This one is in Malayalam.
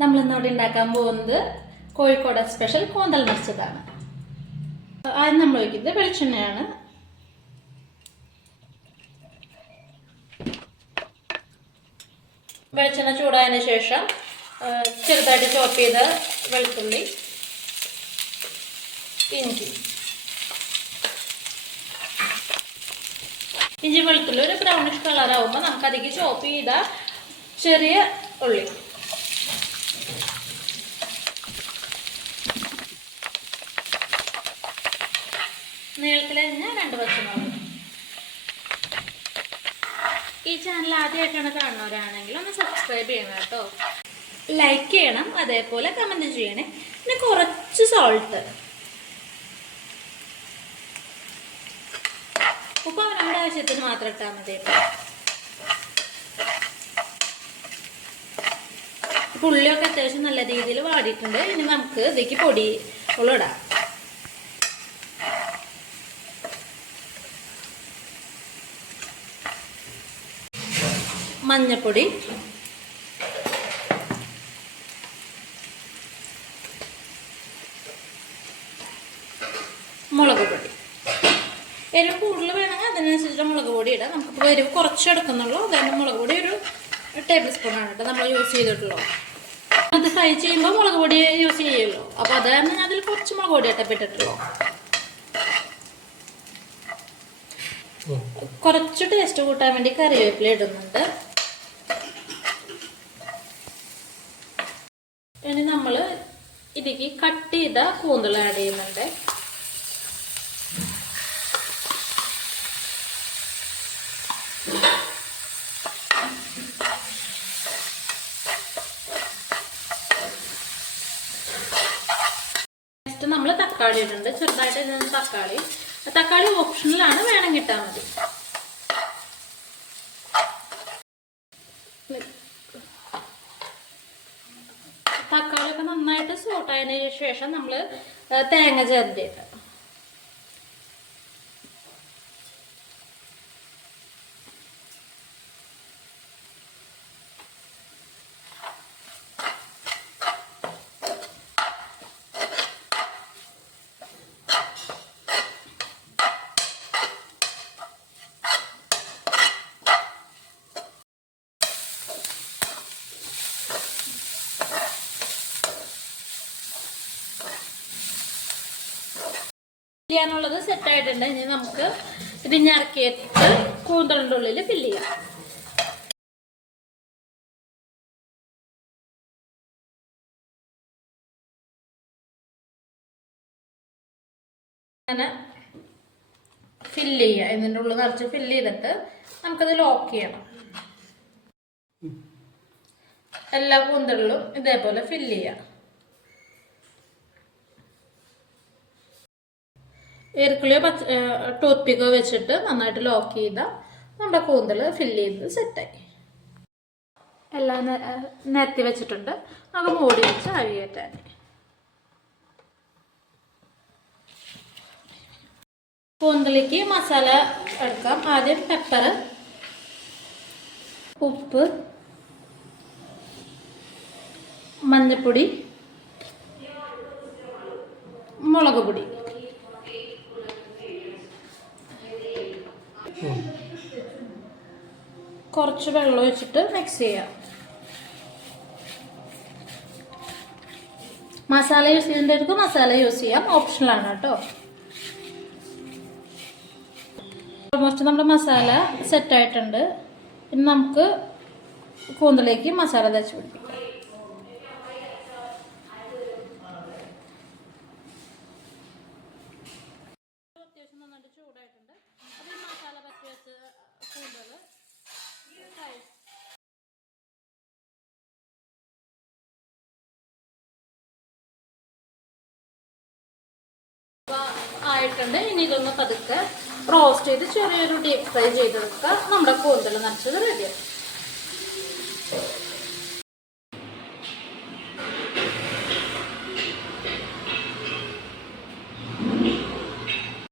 നമ്മൾ ഇന്നിവിടെ ഉണ്ടാക്കാൻ പോകുന്നത് കോഴിക്കോട് സ്പെഷ്യൽ കോന്തൽ നിറച്ചതാണ് ആദ്യം നമ്മൾ ഒഴിക്കുന്നത് വെളിച്ചെണ്ണയാണ്. വെളിച്ചെണ്ണ ചൂടായതിന് ശേഷം ചെറുതായിട്ട് ചോപ്പ് ചെയ്ത വെളുത്തുള്ളി ഇഞ്ചി. ഇഞ്ചി വെളുത്തുള്ളി ഒരു ബ്രൗണിഷ് കളർ ആവുമ്പോൾ നമുക്ക് അതിലേക്ക് ചോപ്പ് ചെയ്ത ചെറിയ ഉള്ളി. ഈ ചാനൽ ആദ്യമായിട്ടാണ് കാണുന്നവരാണെങ്കിൽ ഒന്ന് സബ്സ്ക്രൈബ് ചെയ്യണം കേട്ടോ. ലൈക്ക് ചെയ്യണം അതേപോലെ കമന്റ് ചെയ്യണേ. പിന്നെ കുറച്ച് സോൾട്ട് ഉപ്പ് അവനവരുടെ ആവശ്യത്തിന് മാത്രം ഇട്ടാൽ മതി ഉള്ളിയൊക്കെ അത്യാവശ്യം നല്ല രീതിയിൽ വാടിയിട്ടുണ്ട്. ഇനി നമുക്ക് ഇതിലേക്ക് പൊടി ഉള്ളിടാം. മഞ്ഞപ്പൊടി. മുളക് പൊടി. എരിവ് കൂടുതൽ വേണമെങ്കിൽ അതിനനുസരിച്ച് മുളക് പൊടി ഇടാം. നമുക്കിപ്പോൾ എരിവ് കുറച്ച് എടുക്കുന്നുള്ളൂ. അതുകൊണ്ട് മുളക് പൊടി ഒരു ടേബിൾ സ്പൂൺ ആണ് കേട്ടോ നമ്മൾ യൂസ് ചെയ്തിട്ടുള്ളൂ അത് ഫ്രൈ ചെയ്യുമ്പോൾ മുളക് പൊടി യൂസ് ചെയ്യുമല്ലോ. അപ്പോൾ അത് കാരണം ഞാൻ അതിൽ കുറച്ച് മുളക് പൊടി ഇട്ടപ്പെട്ടിട്ടുള്ളൂ കുറച്ച് ടേസ്റ്റ് കൂട്ടാൻ വേണ്ടി കറിവേപ്പില ഇടുന്നുണ്ട്. ഇനി നമ്മൾ ഇതിലേക്ക് കട്ട് ചെയ്ത കൂന്തൽ ആഡ് ചെയ്യുന്നുണ്ട്. നെക്സ്റ്റ് നമ്മൾ തക്കാളി ഇടുന്നുണ്ട്. ചെറുതായിട്ട് തക്കാളി. തക്കാളി ഓപ്ഷണലാണ് വേണം കിട്ടാൽ മതി. നന്നായിട്ട് സോട്ടായതിനു ശേഷം നമ്മൾ തേങ്ങ ചേർത്തിട്ട്. ചെയ്യാനുള്ളത് സെറ്റ് ആയിട്ടുണ്ട്. ഇനി നമുക്ക് ഇത് ഞറക്കിയിട്ട് കൂന്തളിന്റെ ഉള്ളിൽ ഫില്ല് ചെയ്യാം. അങ്ങനെ ഫില്ല് ചെയ്യുക ഇതിന്റെ ഉള്ളിൽ നിറച്ച് ഫില്ല് ചെയ്തിട്ട് നമുക്കത് ലോക്ക് ചെയ്യണം. എല്ലാ കൂന്തളിലും ഇതേപോലെ ഫില്ല് ചെയ്യാം. ഏർക്കിളിയോ പച്ച ടൂത്ത് പിക്കോ വെച്ചിട്ട് നന്നായിട്ട് ലോക്ക് ചെയ്താൽ നമ്മുടെ കൂന്തൽ ഫില്ല് ചെയ്ത് സെറ്റായി എല്ലാം നിരത്തി വെച്ചിട്ടുണ്ട്. നമുക്ക് മൂടി വെച്ച് അഴിയേറ്റാൻ. കൂന്തലിക്ക് മസാല എടുക്കാം. ആദ്യം പെപ്പർ ഉപ്പ് മഞ്ഞൾപ്പൊടി മുളക് പൊടി. കുറച്ച് വെള്ളം ഒഴിച്ചിട്ട് മിക്സ് ചെയ്യാം. മസാല യൂസ് ചെയ്യുന്നവർക്ക് മസാല യൂസ് ചെയ്യാം. ഓപ്ഷണലാണ് കേട്ടോ. ഓൾമോസ്റ്റ് നമ്മുടെ മസാല സെറ്റ് ആയിട്ടുണ്ട്. ഇനി നമുക്ക് കൂന്തലേക്ക് മസാല തേച്ച് പിടിപ്പിക്കാം അത്യാവശ്യം നന്നായിട്ട് ചൂടായിട്ടുണ്ട് അപ്പോൾ ഈ മസാല പറ്റി വെച്ച് കൂന്തൽ ഫ്രൈ അപ്പൊ ആയിട്ടുണ്ട്. ഇനി ഇതൊന്ന് പതുക്കെ റോസ്റ്റ് ചെയ്ത് ചെറിയൊരു ഡീപ് ഫ്രൈ ചെയ്തെടുക്കുക. നമ്മുടെ കൂന്തൽ നിറച്ചത് റെഡിയാവും